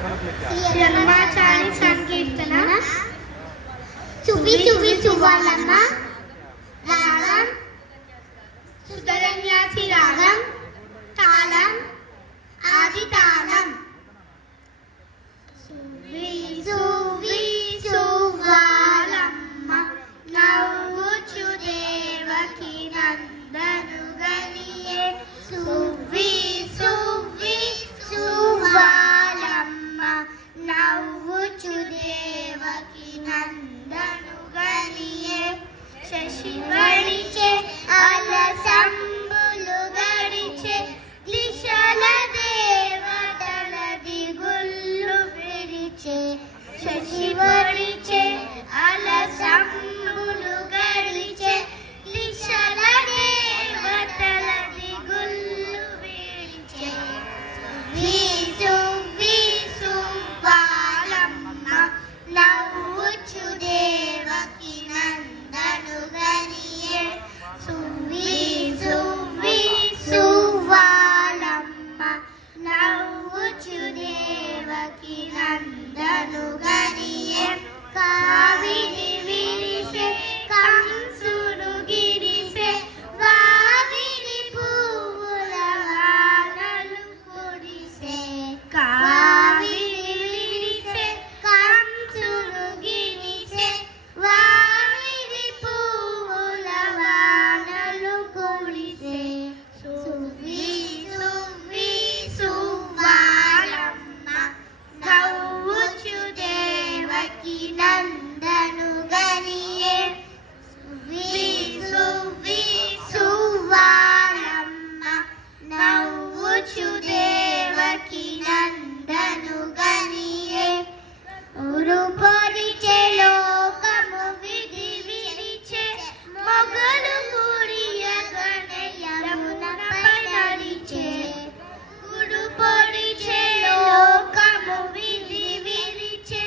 శర్మాచారి సంకీర్తన సువి సువి సువాలమ్మ రాగం సుధరన్యాసి రాగం తాళం ఆది తాళం. సువి సువి సువాలమ్మ నవ్వుచు దేవకి నందనుగనియే. సువి సువి సువాలమ్మ నవ్వుచు దేవకి నందనుగనియే. శశివళిచే అలసంబులు గడిచే దిశల దేవతల దిగుళ్ళు విరిచే. శశివళిచే అలసంబులు గడిచే దిశల దేవతల దిగుళ్ళు విరిచే. సువి సువాలమ్మ నవ్వుచు దేవకి నందనుగనియే. సువి సువి సువాలమ్మ నవ్వుచు దేవకి నందనుగనియే. కావిని విరిసే కంసును గిరిసే వావిని పువ్వుల వానలు కురిసే. కావిని విరిసే కంసును గిరిసే వావిని పువ్వుల వానలు కురిసే. సువి సువి సువాలమ్మ నవ్వుచు దేవకి నందనుగనియే. సువి సువి సువాలమ్మ నవ్వుచు దేవకి నందనుగనియే. ఉరుపొరిచే లోకము విధి విరిచే మొగలు కురియగనే యమునపై నడిచే. ఉరుపొరిచే లోకము విధి విరిచే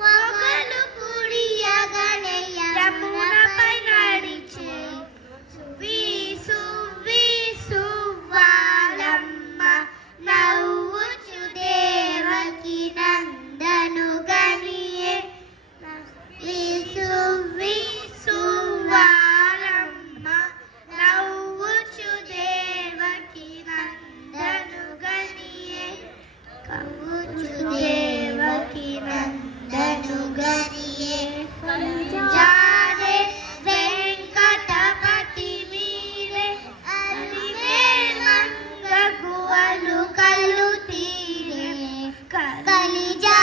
మొగలు కురియగనే యమునపై నడిచే. సువి సువి సువాలమ్మ నవ్వుచు దేవకి నందనుగనియే. సువి సువి సువాలమ్మ నవ్వుచు దేవకి నందనుగనియే. కవ్వుచు దేవకి నందనుగనియే. జారే వెంకటపతి మీరే అలివే మంగ గువలు కళ్ళు తీరే. కలిజా